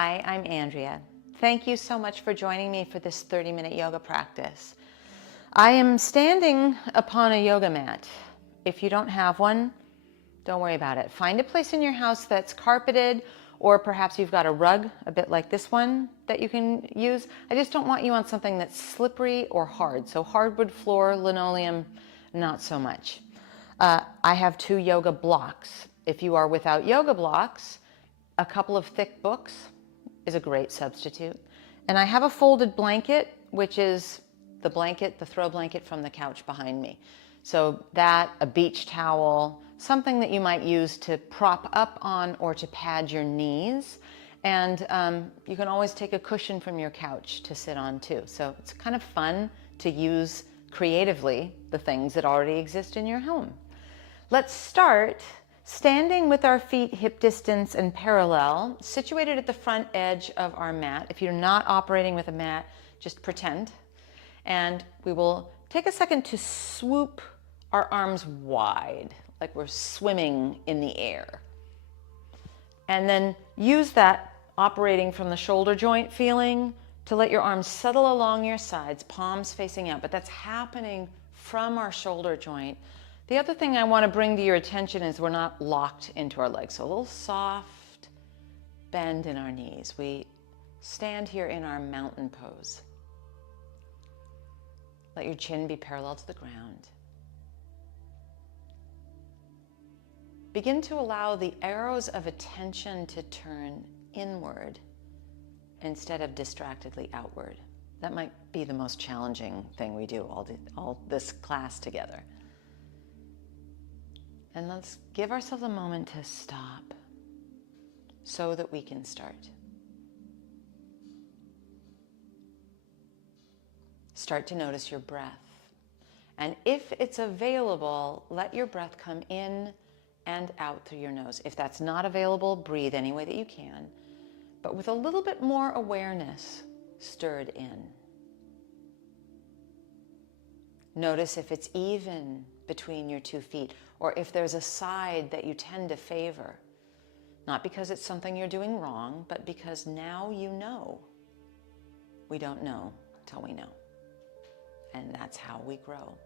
Hi, I'm Andrea. Thank you so much for joining me for this 30-minute yoga practice. I am standing upon a yoga mat. If you don't have one, don't worry about it. Find a place in your house that's carpeted, or perhaps you've got a rug, a bit like this one, that you can use. I just don't want you on something that's slippery or hard. So hardwood floor, linoleum, not so much. I have 2 yoga blocks. If you are without yoga blocks, a couple of thick books is a great substitute. And I have a folded blanket, which is the blanket, the throw blanket from the couch behind me. So that, a beach towel, something that you might use to prop up on or to pad your knees. And you can always take a cushion from your couch to sit on too. So it's kind of fun to use creatively the things that already exist in your home. Let's start standing with our feet hip distance and parallel, situated at the front edge of our mat. If you're not operating with a mat, just pretend. And we will take a second to swoop our arms wide, like we're swimming in the air. And then use that operating from the shoulder joint feeling to let your arms settle along your sides, palms facing out, but that's happening from our shoulder joint. The other thing I want to bring to your attention is we're not locked into our legs. So a little soft bend in our knees. We stand here in our mountain pose. Let your chin be parallel to the ground. Begin to allow the arrows of attention to turn inward instead of distractedly outward. That might be the most challenging thing we do all this class together. And let's give ourselves a moment to stop so that we can start. Start to notice your breath. And if it's available, let your breath come in and out through your nose. If that's not available, breathe any way that you can, but with a little bit more awareness stirred in. Notice if it's even between your 2 feet, or if there's a side that you tend to favor. Not because it's something you're doing wrong, but because now you know. We don't know until we know. And that's how we grow.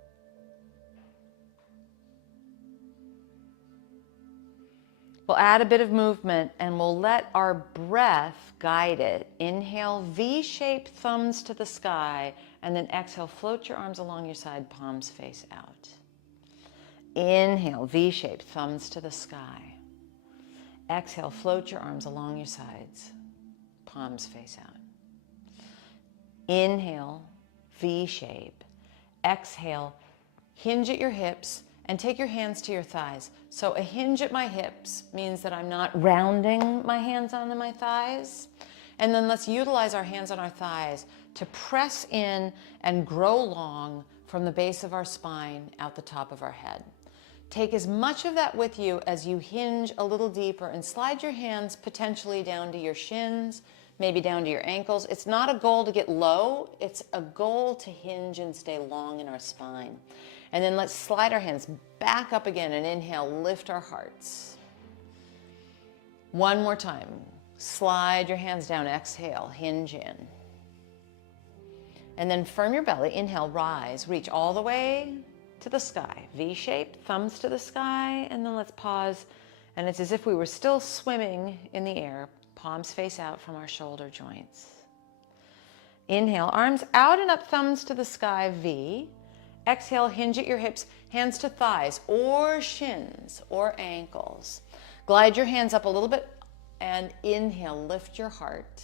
We'll add a bit of movement and we'll let our breath guide it. Inhale, V-shaped thumbs to the sky, and then exhale, float your arms along your side, palms face out. Inhale, V-shaped thumbs to the sky. Exhale, float your arms along your sides, palms face out. Inhale, V-shape. Exhale, hinge at your hips and take your hands to your thighs. So a hinge at my hips means that I'm not rounding my hands onto my thighs. And then let's utilize our hands on our thighs to press in and grow long from the base of our spine out the top of our head. Take as much of that with you as you hinge a little deeper and slide your hands potentially down to your shins, maybe down to your ankles. It's not a goal to get low, it's a goal to hinge and stay long in our spine. And then let's slide our hands back up again and inhale, lift our hearts. One more time. Slide your hands down, exhale, hinge in. And then firm your belly, inhale, rise, reach all the way to the sky. V-shaped, thumbs to the sky, and then let's pause. And it's as if we were still swimming in the air, palms face out from our shoulder joints. Inhale, arms out and up, thumbs to the sky, V. Exhale, hinge at your hips, hands to thighs or shins or ankles. Glide your hands up a little bit and inhale, lift your heart.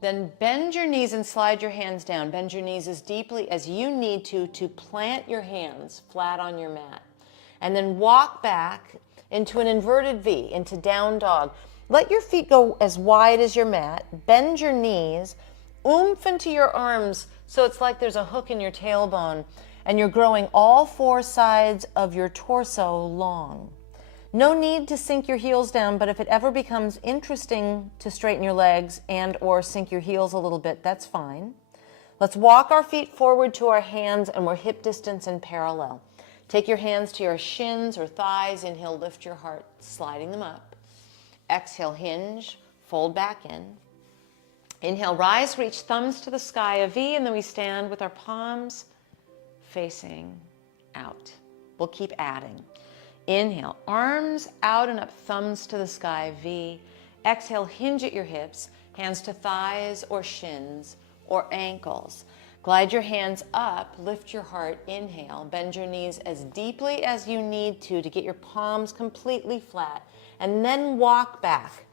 Then bend your knees and slide your hands down. Bend your knees as deeply as you need to plant your hands flat on your mat. And then walk back into an inverted V, into down dog. Let your feet go as wide as your mat. Bend your knees, oomph into your arms so it's like there's a hook in your tailbone and you're growing all 4 sides of your torso long. No need to sink your heels down, but if it ever becomes interesting to straighten your legs and or sink your heels a little bit, that's fine. Let's walk our feet forward to our hands and we're hip distance and parallel. Take your hands to your shins or thighs. Inhale, lift your heart, sliding them up. Exhale, hinge, fold back in. Inhale, rise, reach thumbs to the sky, a V, and then we stand with our palms facing out. We'll keep adding. Inhale, arms out and up, thumbs to the sky, V. Exhale, hinge at your hips, hands to thighs or shins or ankles. Glide your hands up, lift your heart, inhale, bend your knees as deeply as you need to get your palms completely flat, and then walk back.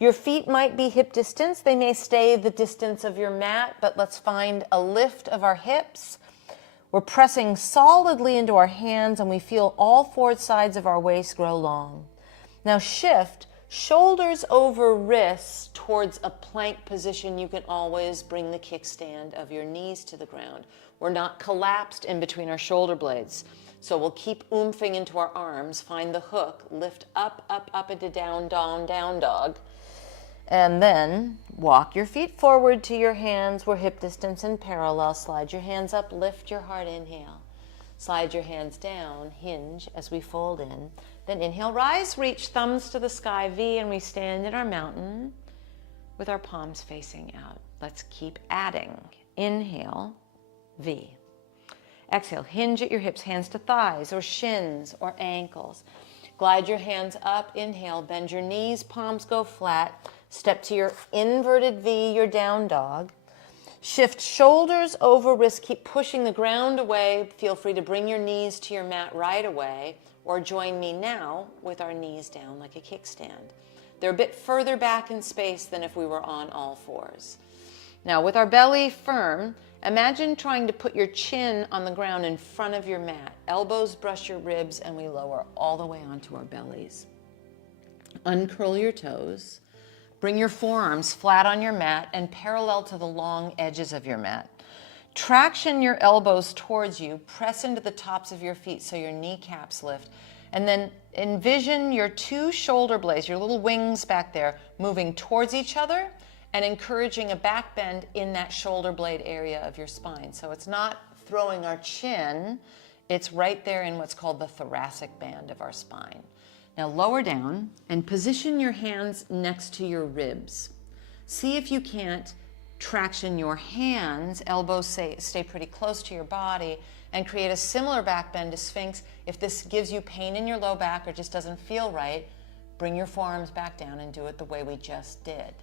Your feet might be hip distance, they may stay the distance of your mat, but let's find a lift of our hips. We're pressing solidly into our hands and we feel all four sides of our waist grow long. Now shift shoulders over wrists towards a plank position. You can always bring the kickstand of your knees to the ground. We're not collapsed in between our shoulder blades. So we'll keep oomphing into our arms, find the hook, lift up, up, up into down, down, down dog. And then walk your feet forward to your hands. We're hip distance and parallel. Slide your hands up, lift your heart, inhale. Slide your hands down, hinge as we fold in. Then inhale, rise, reach thumbs to the sky, V, and we stand in our mountain with our palms facing out. Let's keep adding. Inhale, V. Exhale, hinge at your hips, hands to thighs or shins or ankles. Glide your hands up, inhale, bend your knees, palms go flat. Step to your inverted V, your down dog. Shift shoulders over wrists, keep pushing the ground away. Feel free to bring your knees to your mat right away, or join me now with our knees down like a kickstand. They're a bit further back in space than if we were on all fours. Now with our belly firm, imagine trying to put your chin on the ground in front of your mat. Elbows brush your ribs and we lower all the way onto our bellies. Uncurl your toes. Bring your forearms flat on your mat and parallel to the long edges of your mat. Traction your elbows towards you. Press into the tops of your feet so your kneecaps lift. And then envision your two shoulder blades, your little wings back there, moving towards each other and encouraging a back bend in that shoulder blade area of your spine. So it's not throwing our chin, it's right there in what's called the thoracic band of our spine. Now lower down and position your hands next to your ribs. See if you can't traction your hands, elbows stay pretty close to your body, and create a similar back bend to Sphinx. If this gives you pain in your low back or just doesn't feel right, bring your forearms back down and do it the way we just did.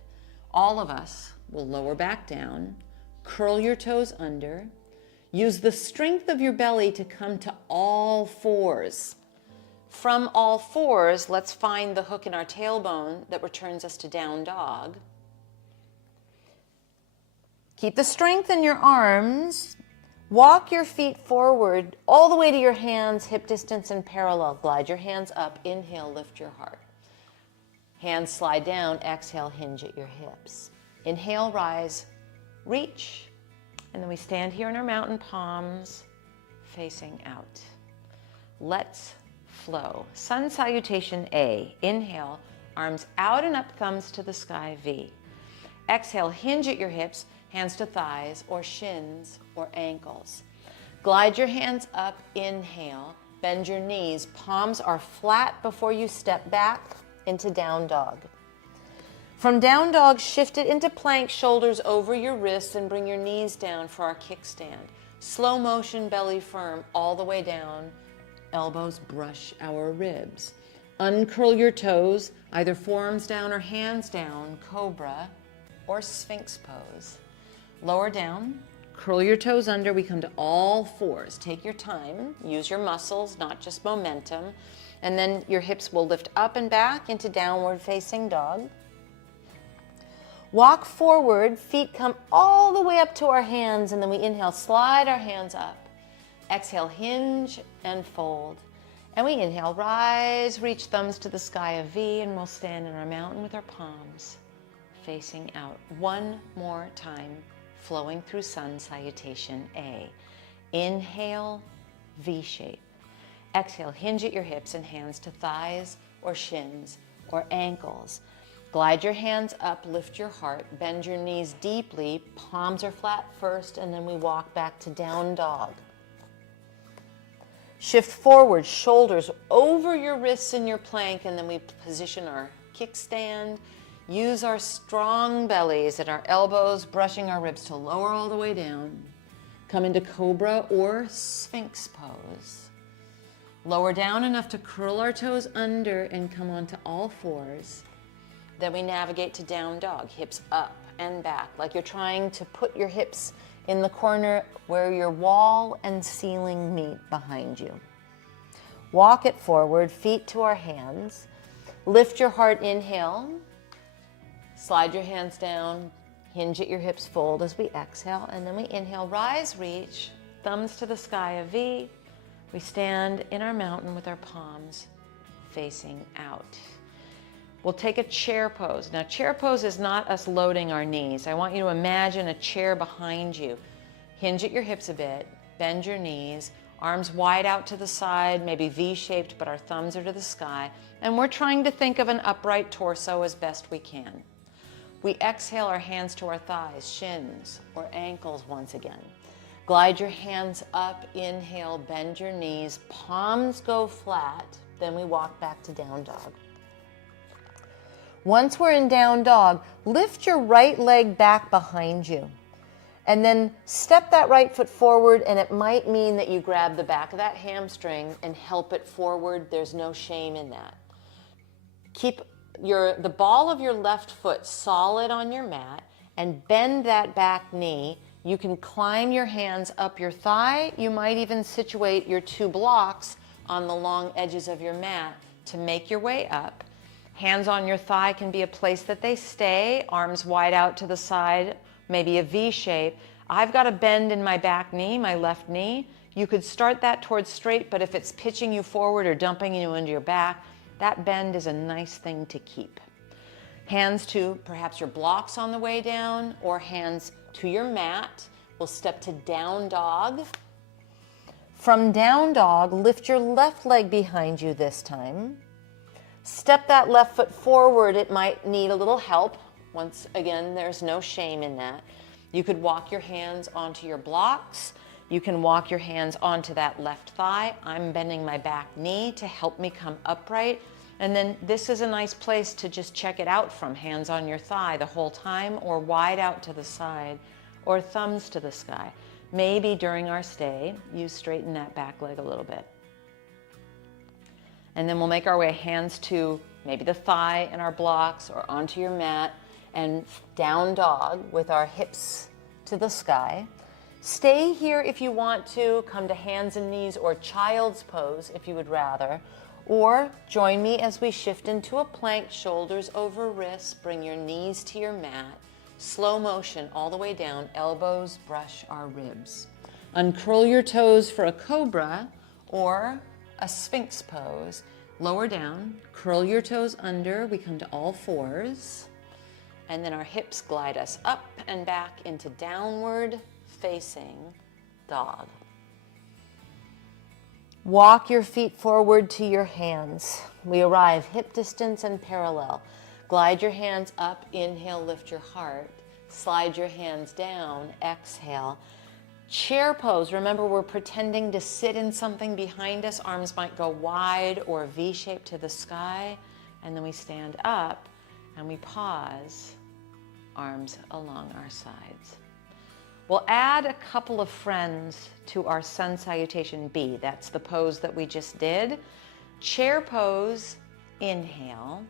All of us will lower back down, curl your toes under, use the strength of your belly to come to all fours. From all fours, let's find the hook in our tailbone that returns us to down dog. Keep the strength in your arms. Walk your feet forward all the way to your hands, hip distance and parallel. Glide your hands up. Inhale, lift your heart. Hands slide down. Exhale, hinge at your hips. Inhale, rise, reach. And then we stand here in our mountain palms facing out. Let's flow. Sun salutation A. Inhale, arms out and up, thumbs to the sky, V. Exhale, hinge at your hips, hands to thighs or shins or ankles. Glide your hands up, inhale, bend your knees, palms are flat before you step back into down dog. From down dog, shift it into plank, shoulders over your wrists, and bring your knees down for our kickstand. Slow motion, belly firm, all the way down. Elbows brush our ribs. Uncurl your toes, either forearms down or hands down, cobra or Sphinx pose. Lower down, curl your toes under, we come to all fours. Take your time, use your muscles, not just momentum. And then your hips will lift up and back into downward facing dog. Walk forward, feet come all the way up to our hands, and then we inhale, slide our hands up. Exhale, hinge and fold. And we inhale, rise, reach thumbs to the sky, a V, and we'll stand in our mountain with our palms facing out. One more time, flowing through sun salutation A. Inhale, V shape. Exhale, hinge at your hips and hands to thighs or shins or ankles. Glide your hands up, lift your heart, bend your knees deeply, palms are flat first, and then we walk back to down dog. Shift forward, shoulders over your wrists in your plank, and then we position our kickstand. Use our strong bellies and our elbows, brushing our ribs to lower all the way down. Come into cobra or sphinx pose. Lower down enough to curl our toes under and come onto all fours. Then we navigate to down dog, hips up and back, like you're trying to put your hips in the corner where your wall and ceiling meet behind you. Walk it forward, feet to our hands. Lift your heart, inhale. Slide your hands down, hinge at your hips, fold as we exhale, and then we inhale, rise, reach, thumbs to the sky, a V. We stand in our mountain with our palms facing out. We'll take a chair pose. Now, chair pose is not us loading our knees. I want you to imagine a chair behind you. Hinge at your hips a bit, bend your knees, arms wide out to the side, maybe V-shaped, but our thumbs are to the sky. And we're trying to think of an upright torso as best we can. We exhale our hands to our thighs, shins, or ankles once again. Glide your hands up, inhale, bend your knees, palms go flat, then we walk back to down dog. Once we're in down dog, lift your right leg back behind you. And then step that right foot forward, and it might mean that you grab the back of that hamstring and help it forward. There's no shame in that. Keep the ball of your left foot solid on your mat and bend that back knee. You can climb your hands up your thigh. You might even situate your two blocks on the long edges of your mat to make your way up. Hands on your thigh can be a place that they stay, arms wide out to the side, maybe a V shape. I've got a bend in my back knee, my left knee. You could start that towards straight, but if it's pitching you forward or dumping you into your back, that bend is a nice thing to keep. Hands to perhaps your blocks on the way down, or hands to your mat. We'll step to down dog. From down dog, lift your left leg behind you this time. Step that left foot forward. It might need a little help. Once again, there's no shame in that. You could walk your hands onto your blocks. You can walk your hands onto that left thigh. I'm bending my back knee to help me come upright. And then this is a nice place to just check it out from, hands on your thigh the whole time, or wide out to the side, or thumbs to the sky. Maybe during our stay, you straighten that back leg a little bit. And then we'll make our way hands to maybe the thigh and our blocks, or onto your mat, and down dog with our hips to the sky. Stay here if you want to, come to hands and knees, or child's pose if you would rather, or join me as we shift into a plank, shoulders over wrists, bring your knees to your mat, slow motion all the way down, elbows brush our ribs. Uncurl your toes for a cobra or a sphinx pose. Lower down, curl your toes under, we come to all fours, and then our hips glide us up and back into downward facing dog. Walk your feet forward to your hands. We arrive hip distance and parallel. Glide your hands up, inhale, lift your heart. Slide your hands down, exhale. Chair pose, remember we're pretending to sit in something behind us. Arms might go wide or V-shape to the sky. And then we stand up and we pause, arms along our sides. We'll add a couple of friends to our sun salutation B. That's the pose that we just did. Chair pose, inhale.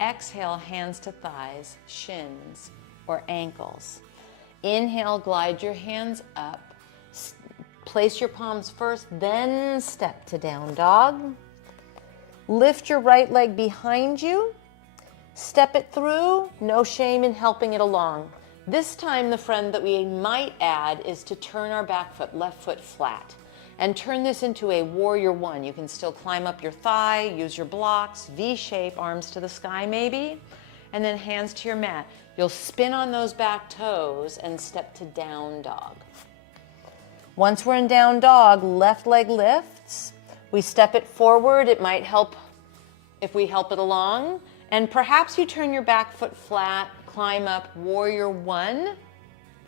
Exhale, hands to thighs, shins, or ankles. Inhale, glide your hands up. Place your palms first, then step to down dog. Lift your right leg behind you. Step it through, no shame in helping it along. This time, the friend that we might add is to turn our back foot, left foot flat, and turn this into a warrior one. You can still climb up your thigh, use your blocks, V-shape, arms to the sky maybe, and then hands to your mat. You'll spin on those back toes and step to down dog. Once we're in down dog, left leg lifts. We step it forward. It might help if we help it along. And perhaps you turn your back foot flat, climb up warrior one,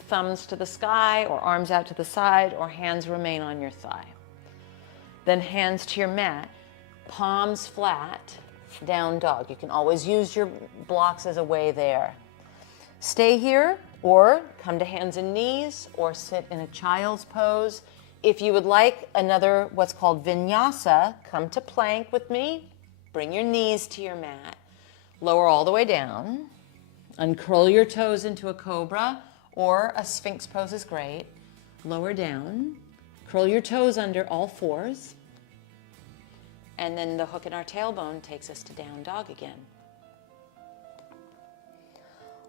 thumbs to the sky or arms out to the side, or hands remain on your thigh. Then hands to your mat, palms flat, down dog. You can always use your blocks as a way there. Stay here or come to hands and knees or sit in a child's pose. If you would like another what's called vinyasa, come to plank with me. Bring your knees to your mat. Lower all the way down. Uncurl your toes into a cobra or a sphinx pose is great. Lower down. Curl your toes under all fours. And then the hook in our tailbone takes us to down dog again.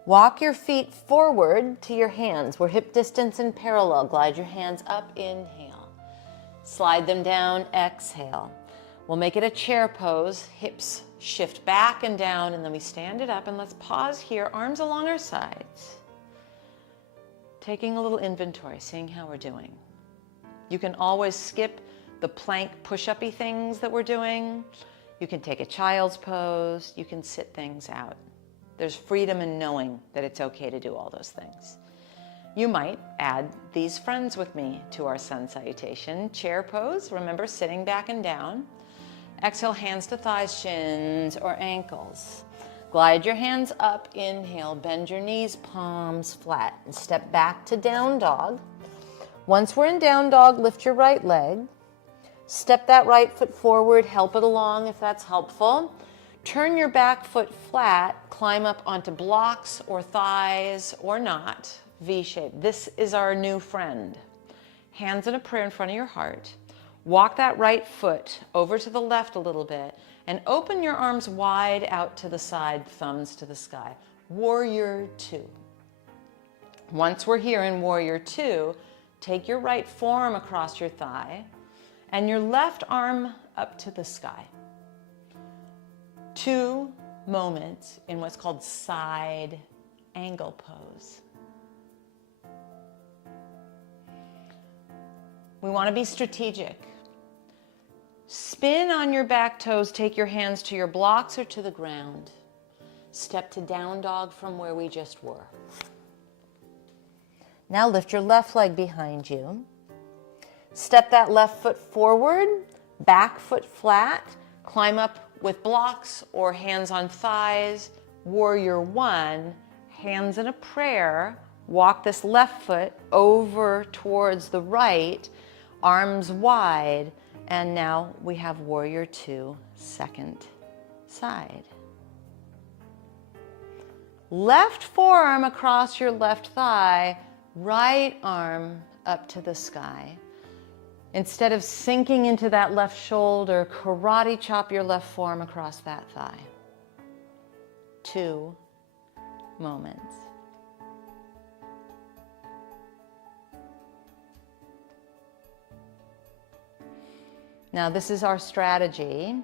Walk your feet forward to your hands. We're hip distance and parallel. Glide your hands up, inhale. Slide them down, exhale. We'll make it a chair pose. Hips shift back and down, and then we stand it up. And let's pause here, arms along our sides. Taking a little inventory, seeing how we're doing. You can always skip the plank push-up-y things that we're doing. You can take a child's pose. You can sit things out. There's freedom in knowing that it's okay to do all those things. You might add these friends with me to our sun salutation. Chair pose, remember sitting back and down. Exhale, hands to thighs, shins, or ankles. Glide your hands up, inhale, bend your knees, palms flat, and step back to down dog. Once we're in down dog, lift your right leg. Step that right foot forward, help it along if that's helpful. Turn your back foot flat, climb up onto blocks or thighs or not, V shape. This is our new friend. Hands in a prayer in front of your heart. Walk that right foot over to the left a little bit and open your arms wide out to the side, thumbs to the sky. Warrior two. Once we're here in Warrior two, take your right forearm across your thigh and your left arm up to the sky. 2 moments in what's called side angle pose. We want to be strategic. Spin on your back toes, take your hands to your blocks or to the ground. Step to down dog from where we just were. Now lift your left leg behind you. Step that left foot forward, back foot flat, climb up with blocks or hands on thighs. Warrior one, hands in a prayer. Walk this left foot over towards the right, arms wide, and now we have Warrior two, second side. Left forearm across your left thigh, right arm up to the sky. Instead of sinking into that left shoulder, karate chop your left forearm across that thigh. 2 moments. Now this is our strategy.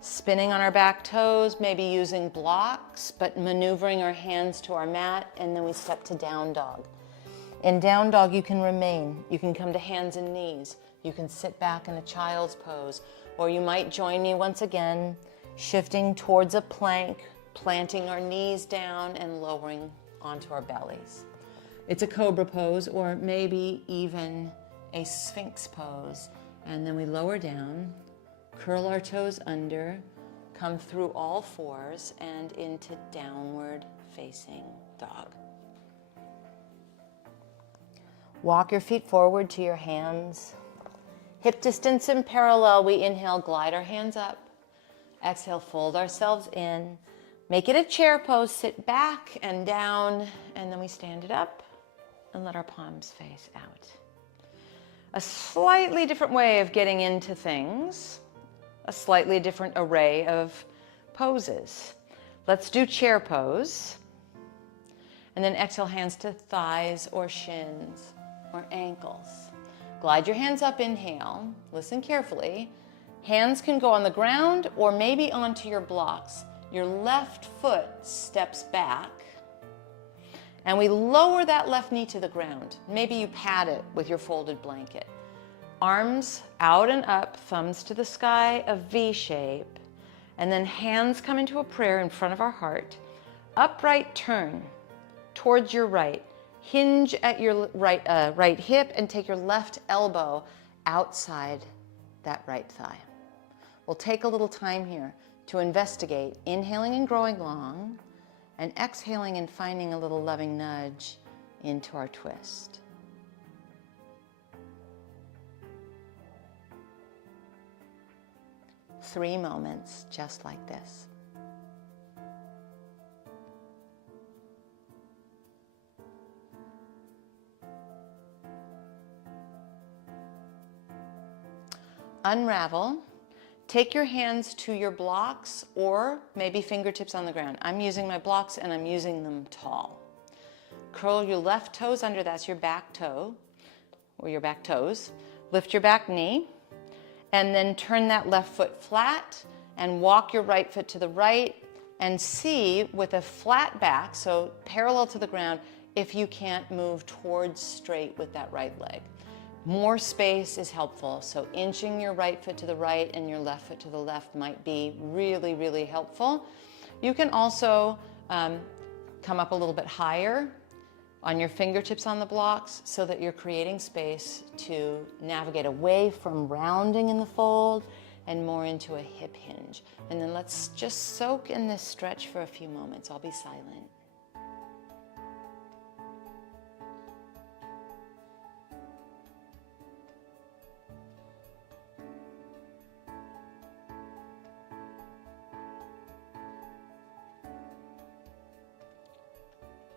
Spinning on our back toes, maybe using blocks, but maneuvering our hands to our mat, and then we step to down dog. In down dog, you can remain. You can come to hands and knees. You can sit back in a child's pose, or you might join me once again, shifting towards a plank, planting our knees down and lowering onto our bellies. It's a cobra pose, or maybe even a sphinx pose. And then we lower down, curl our toes under, come through all fours and into downward facing dog. Walk your feet forward to your hands. Hip distance and parallel, we inhale, glide our hands up. Exhale, fold ourselves in. Make it a chair pose, sit back and down, and then we stand it up and let our palms face out. A slightly different way of getting into things, a slightly different array of poses. Let's do chair pose. And then exhale, hands to thighs or shins or ankles. Glide your hands up, inhale. Listen carefully. Hands can go on the ground or maybe onto your blocks. Your left foot steps back. And we lower that left knee to the ground. Maybe you pat it with your folded blanket. Arms out and up, thumbs to the sky, a V shape. And then hands come into a prayer in front of our heart. Upright turn towards your right. Hinge at your right hip and take your left elbow outside that right thigh. We'll take a little time here to investigate, inhaling and growing long, and exhaling and finding a little loving nudge into our twist. Three moments just like this. Unravel. Take your hands to your blocks or maybe fingertips on the ground. I'm using my blocks and I'm using them tall. Curl your left toes under, that's your back toe or your back toes. Lift your back knee and then turn that left foot flat and walk your right foot to the right and see with a flat back, so parallel to the ground, if you can't move towards straight with that right leg. More space is helpful, so inching your right foot to the right and your left foot to the left might be really, really helpful. You can also come up a little bit higher on your fingertips on the blocks so that you're creating space to navigate away from rounding in the fold and more into a hip hinge. And then let's just soak in this stretch for a few moments. I'll be silent.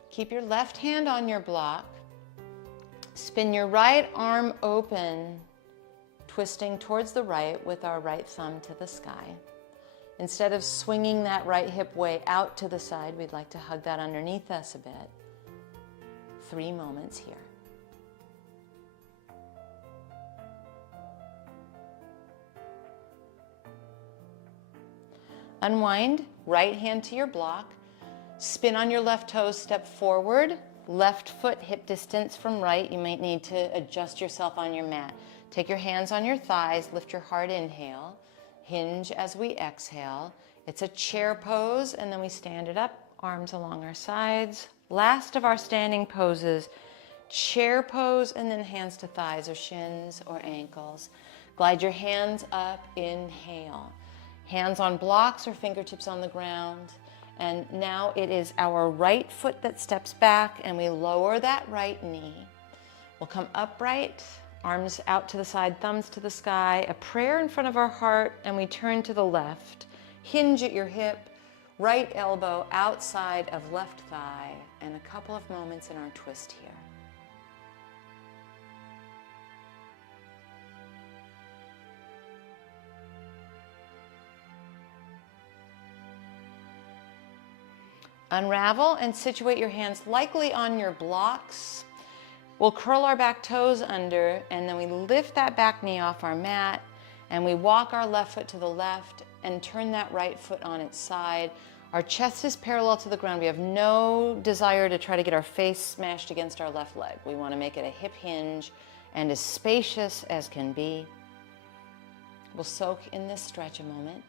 Keep your left hand on your block. Spin your right arm open, twisting towards the right with our right thumb to the sky. Instead of swinging that right hip way out to the side, we'd like to hug that underneath us a bit. 3 moments here. Unwind, right hand to your block. Spin on your left toes, step forward, left foot hip distance from right. You might need to adjust yourself on your mat. Take your hands on your thighs, lift your heart, inhale. Hinge as we exhale. It's a chair pose, and then we stand it up, arms along our sides. Last of our standing poses, chair pose, and then hands to thighs or shins or ankles. Glide your hands up, inhale. Hands on blocks or fingertips on the ground. And now it is our right foot that steps back and we lower that right knee. We'll come upright, arms out to the side, thumbs to the sky, a prayer in front of our heart, and we turn to the left. Hinge at your hip, right elbow outside of left thigh, and a couple of moments in our twist here. Unravel and situate your hands likely on your blocks. We'll curl our back toes under, and then we lift that back knee off our mat, and we walk our left foot to the left and turn that right foot on its side. Our chest is parallel to the ground. We have no desire to try to get our face smashed against our left leg. We want to make it a hip hinge and as spacious as can be. We'll soak in this stretch a moment.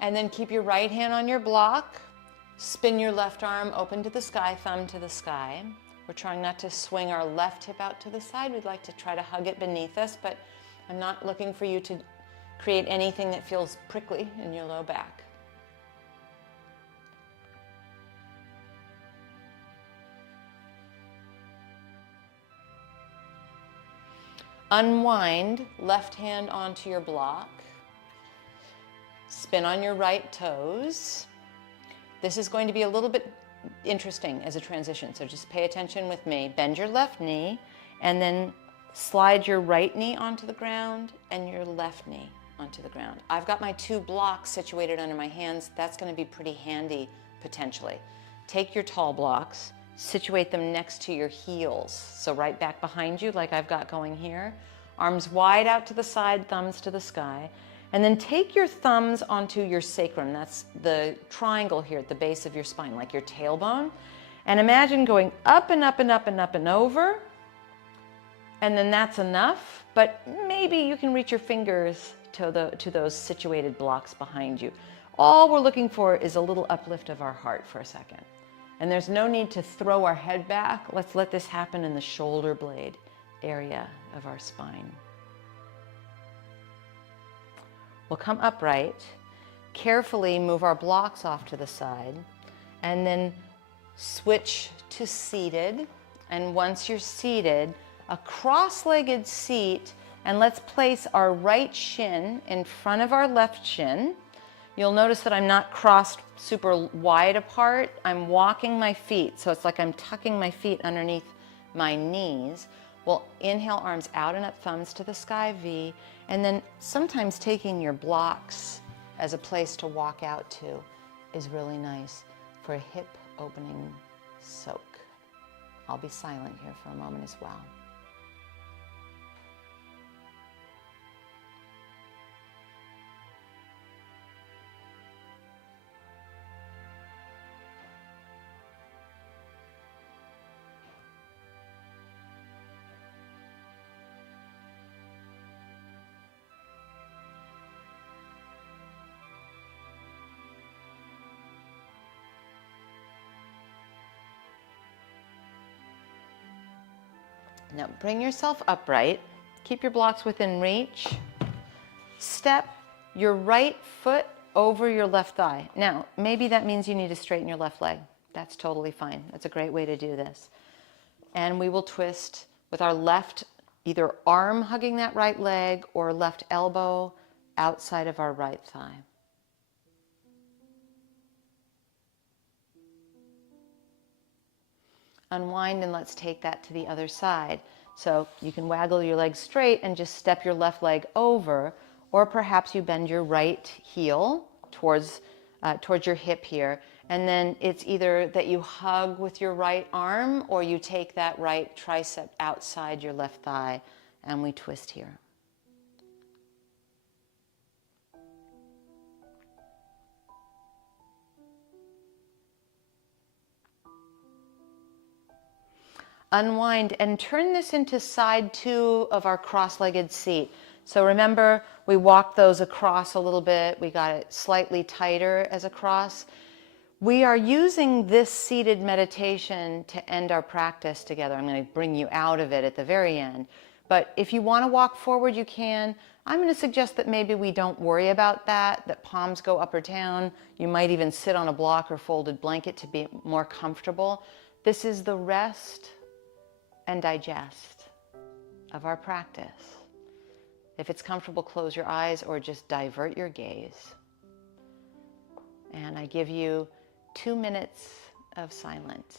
And then keep your right hand on your block. Spin your left arm open to the sky, thumb to the sky. We're trying not to swing our left hip out to the side. We'd like to try to hug it beneath us, but I'm not looking for you to create anything that feels prickly in your low back. Unwind, left hand onto your block. Spin on your right toes. This is going to be a little bit interesting as a transition, so just pay attention with me. Bend your left knee and then slide your right knee onto the ground and your left knee onto the ground. I've got my 2 blocks situated under my hands. That's going to be pretty handy potentially. Take your tall blocks, situate them next to your heels, so right back behind you like I've got going here. Arms wide out to the side, thumbs to the sky. And then take your thumbs onto your sacrum. That's the triangle here at the base of your spine, like your tailbone. And imagine going up and up and up and up and over. And then that's enough, but maybe you can reach your fingers to those situated blocks behind you. All we're looking for is a little uplift of our heart for a second. And there's no need to throw our head back. Let's let this happen in the shoulder blade area of our spine. We'll come upright, carefully move our blocks off to the side, and then switch to seated. And once you're seated, a cross-legged seat, and let's place our right shin in front of our left shin. You'll notice that I'm not crossed super wide apart. I'm walking my feet, so it's like I'm tucking my feet underneath my knees. We'll inhale, arms out and up, thumbs to the sky, V, and then sometimes taking your blocks as a place to walk out to is really nice for a hip opening soak. I'll be silent here for a moment as well. Now bring yourself upright, keep your blocks within reach. Step your right foot over your left thigh. Now, maybe that means you need to straighten your left leg. That's totally fine. That's a great way to do this. And we will twist with our left, either arm hugging that right leg or left elbow outside of our right thigh. Unwind and let's take that to the other side. So you can waggle your legs straight and just step your left leg over, or perhaps you bend your right heel towards your hip here. And then it's either that you hug with your right arm or you take that right tricep outside your left thigh and we twist here. Unwind and turn this into side 2 of our cross-legged seat. So remember, we walked those across a little bit. We got it slightly tighter as a cross. We are using this seated meditation to end our practice together. I'm going to bring you out of it at the very end. But if you want to walk forward, you can. I'm going to suggest that maybe we don't worry about that palms go up or down. You might even sit on a block or folded blanket to be more comfortable. This is the rest and digest of our practice. If it's comfortable, close your eyes or just divert your gaze. And I give you 2 minutes of silence.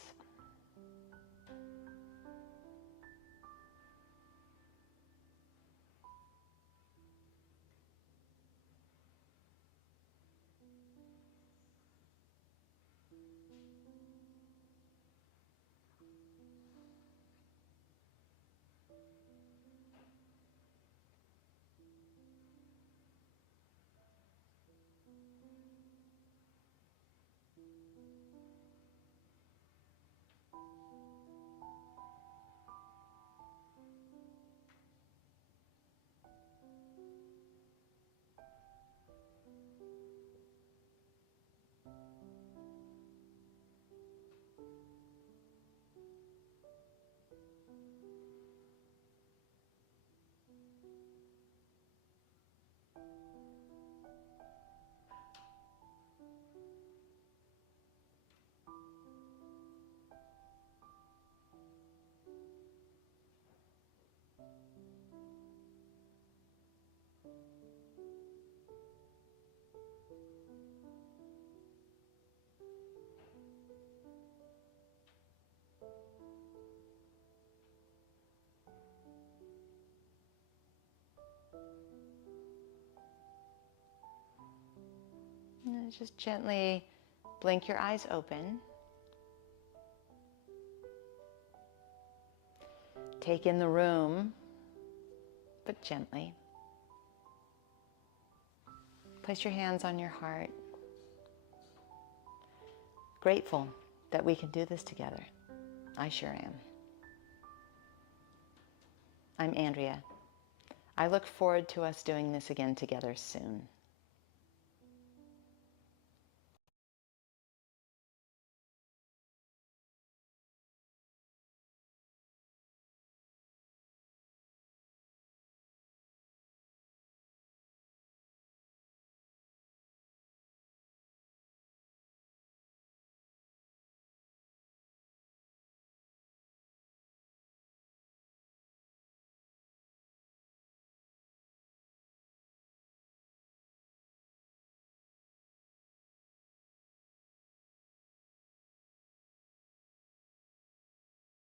And just gently blink your eyes open. Take in the room, but gently. Place your hands on your heart. Grateful that we can do this together. I sure am. I'm Andrea. I look forward to us doing this again together soon.